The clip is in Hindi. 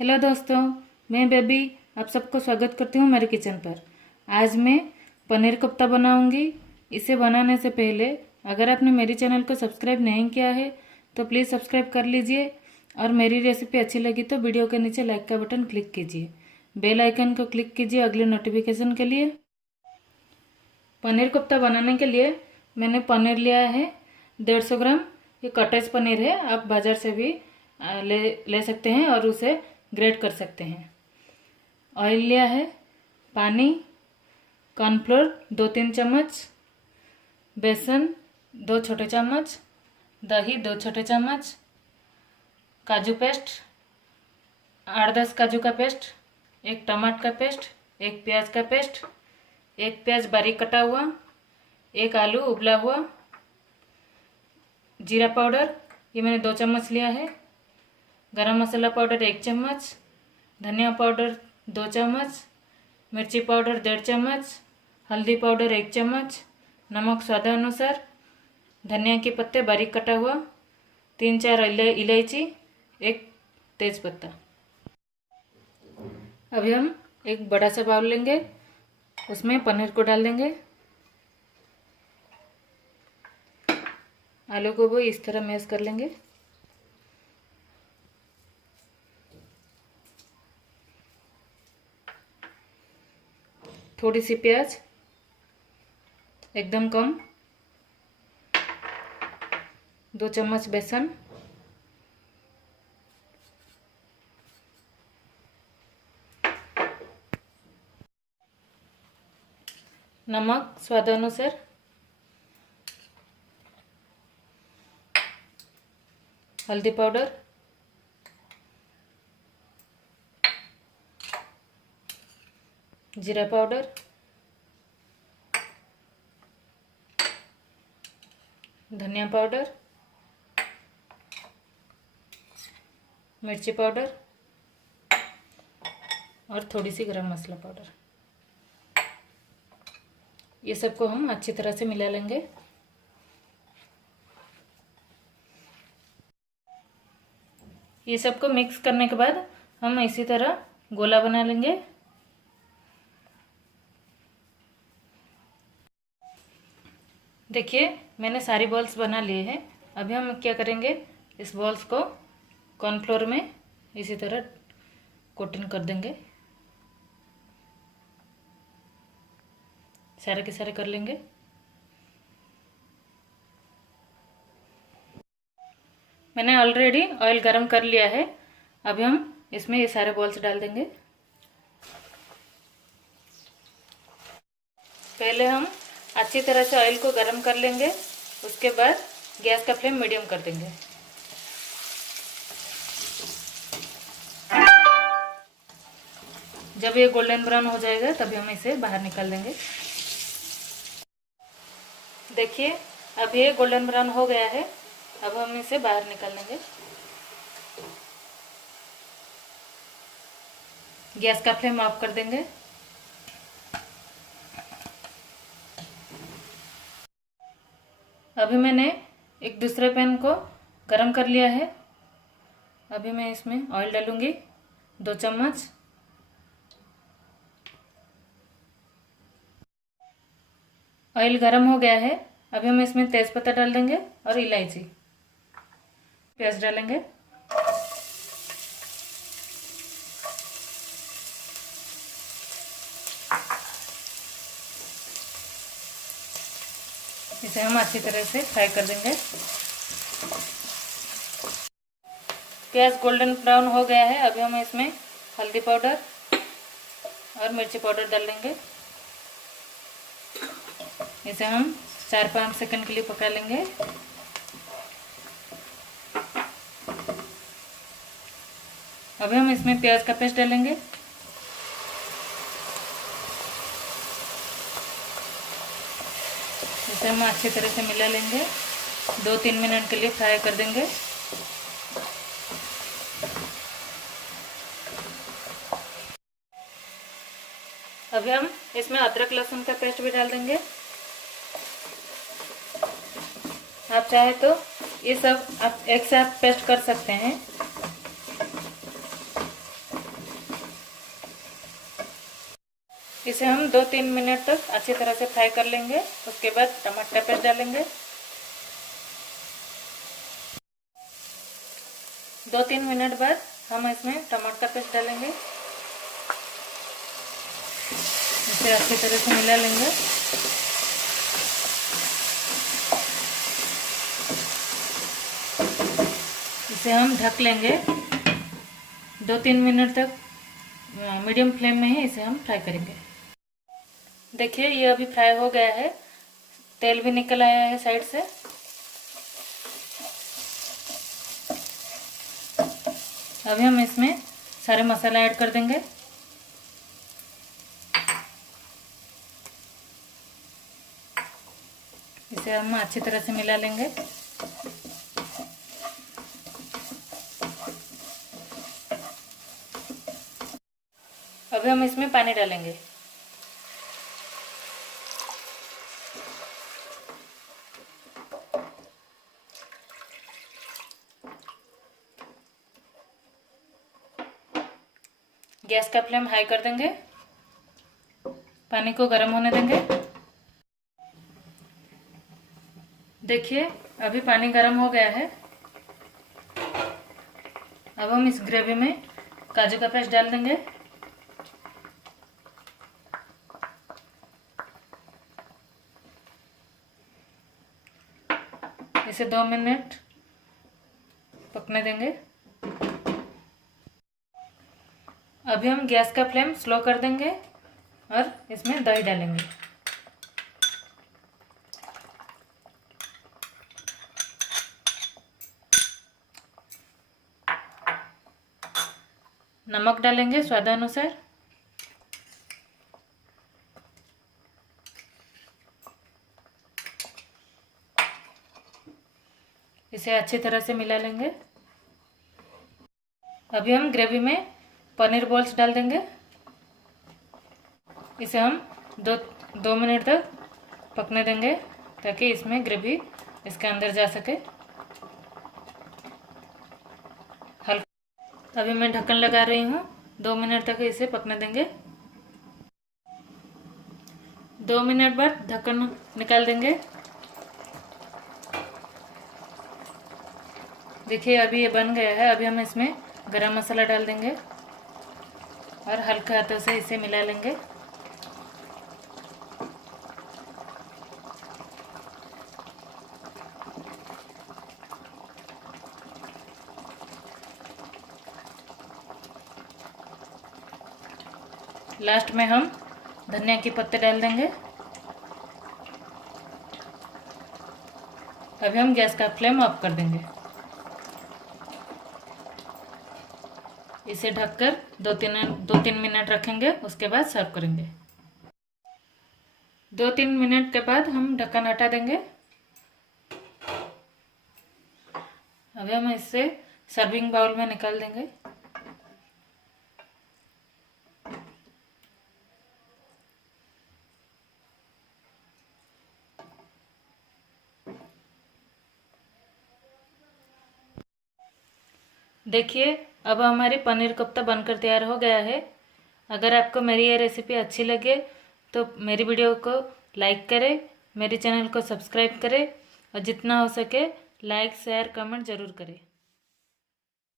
हेलो दोस्तों, मैं बेबी आप सबको स्वागत करती हूँ मेरे किचन पर। आज मैं पनीर कोफ्ता बनाऊंगी। इसे बनाने से पहले अगर आपने मेरी चैनल को सब्सक्राइब नहीं किया है तो प्लीज़ सब्सक्राइब कर लीजिए और मेरी रेसिपी अच्छी लगी तो वीडियो के नीचे लाइक का बटन क्लिक कीजिए। बेल आइकन को क्लिक कीजिए अगले नोटिफिकेशन के लिए। पनीर कोफ्ता बनाने के लिए मैंने पनीर लिया है 150 ग्राम। ये कॉटेज पनीर है, आप बाज़ार से भी ले सकते हैं और उसे ग्रेट कर सकते हैं। ऑयल लिया है, पानी, कॉर्नफ्लोर 2-3 चम्मच, बेसन 2 छोटे चम्मच, दही 2 छोटे चम्मच, काजू पेस्ट 8-10 काजू का पेस्ट, 1 टमाटर का पेस्ट, 1 प्याज का पेस्ट, 1 प्याज बारीक कटा हुआ, 1 आलू उबला हुआ, जीरा पाउडर ये मैंने 2 चम्मच लिया है, गरम मसाला पाउडर 1 चम्मच, धनिया पाउडर 2 चम्मच, मिर्ची पाउडर 1.5 चम्मच, हल्दी पाउडर 1 चम्मच, नमक स्वादानुसार, धनिया के पत्ते बारीक कटा हुआ, 3-4 इलायची, 1 तेज़पत्ता। अभी हम एक बड़ा सा बाउल लेंगे, उसमें पनीर को डाल देंगे। आलू को भी इस तरह मैश कर लेंगे। थोड़ी सी प्याज, एकदम कम, 2 चम्मच बेसन, नमक स्वादानुसार, हल्दी पाउडर, जीरा पाउडर, धनिया पाउडर, मिर्ची पाउडर और थोड़ी सी गरम मसाला पाउडर। ये सबको हम अच्छी तरह से मिला लेंगे। ये सबको मिक्स करने के बाद हम इसी तरह गोला बना लेंगे। देखिए मैंने सारी बॉल्स बना लिए हैं। अभी हम क्या करेंगे, इस बॉल्स को कॉर्नफ्लोर में इसी तरह कोटिंग कर देंगे। सारे के सारे कर लेंगे। मैंने ऑलरेडी ऑयल गरम कर लिया है। अभी हम इसमें ये सारे बॉल्स डाल देंगे। पहले हम अच्छी तरह से ऑयल को गरम कर लेंगे, उसके बाद गैस का फ्लेम मीडियम कर देंगे। जब ये गोल्डन ब्राउन हो जाएगा तभी हम इसे बाहर निकाल देंगे। देखिए अब ये गोल्डन ब्राउन हो गया है। अब हम इसे बाहर निकाल लेंगे। गैस का फ्लेम ऑफ कर देंगे। अभी मैंने एक दूसरे पैन को गरम कर लिया है। अभी मैं इसमें ऑयल डालूंगी 2 चम्मच। ऑयल गरम हो गया है। अभी हम इसमें तेज़पत्ता डाल देंगे और इलायची, प्याज डालेंगे। इसे हम अच्छी तरह से फ्राई कर देंगे। प्याज गोल्डन ब्राउन हो गया है। अभी हम इसमें हल्दी पाउडर और मिर्ची पाउडर डाल देंगे। इसे हम 4-5 सेकंड के लिए पका लेंगे। अभी हम इसमें प्याज का पेस्ट डालेंगे। इसे हम अच्छी तरह से मिला लेंगे। 2-3 मिनट के लिए फ्राई कर देंगे। अभी हम इसमें अदरक लहसुन का पेस्ट भी डाल देंगे। आप चाहे तो ये सब आप एक साथ पेस्ट कर सकते हैं। इसे हम 2-3 मिनट तक अच्छी तरह से फ्राई कर लेंगे। उसके बाद टमाटर पेस्ट डालेंगे। 2-3 मिनट बाद हम इसमें टमाटर पेस्ट डालेंगे। इसे अच्छी तरह से मिला लेंगे। इसे हम ढक लेंगे 2-3 मिनट तक। मीडियम फ्लेम में ही इसे हम फ्राई करेंगे। देखिए ये अभी फ्राई हो गया है, तेल भी निकल आया है साइड से। अभी हम इसमें सारे मसाला ऐड कर देंगे। इसे हम अच्छी तरह से मिला लेंगे। अभी हम इसमें पानी डालेंगे। गैस का फ्लेम हाई कर देंगे। पानी को गर्म होने देंगे। देखिए अभी पानी गर्म हो गया है। अब हम इस ग्रेवी में काजू का पेस्ट डाल देंगे। इसे 2 मिनट पकने देंगे। अभी हम गैस का फ्लेम स्लो कर देंगे और इसमें दही डालेंगे। नमक डालेंगे स्वादानुसार। इसे अच्छी तरह से मिला लेंगे। अभी हम ग्रेवी में पनीर बॉल्स डाल देंगे। इसे हम दो मिनट तक पकने देंगे ताकि इसमें ग्रेवी इसके अंदर जा सके। हल्का अभी मैं ढक्कन लगा रही हूँ। 2 मिनट तक इसे पकने देंगे। 2 मिनट बाद ढक्कन निकाल देंगे। देखिए अभी ये बन गया है। अभी हम इसमें गरम मसाला डाल देंगे और हल्के हाथों से इसे मिला लेंगे। लास्ट में हम धनिया के पत्ते डाल देंगे। अभी हम गैस का फ्लेम ऑफ कर देंगे। इसे ढककर 2-3 मिनट रखेंगे। उसके बाद सर्व करेंगे। 2-3 मिनट के बाद हम ढक्कन हटा देंगे। अभी हम इसे सर्विंग बाउल में निकाल देंगे। देखिए अब हमारी पनीर कोफ्ता बनकर तैयार हो गया है। अगर आपको मेरी ये रेसिपी अच्छी लगे तो मेरी वीडियो को लाइक करें, मेरे चैनल को सब्सक्राइब करें और जितना हो सके लाइक शेयर कमेंट ज़रूर करें।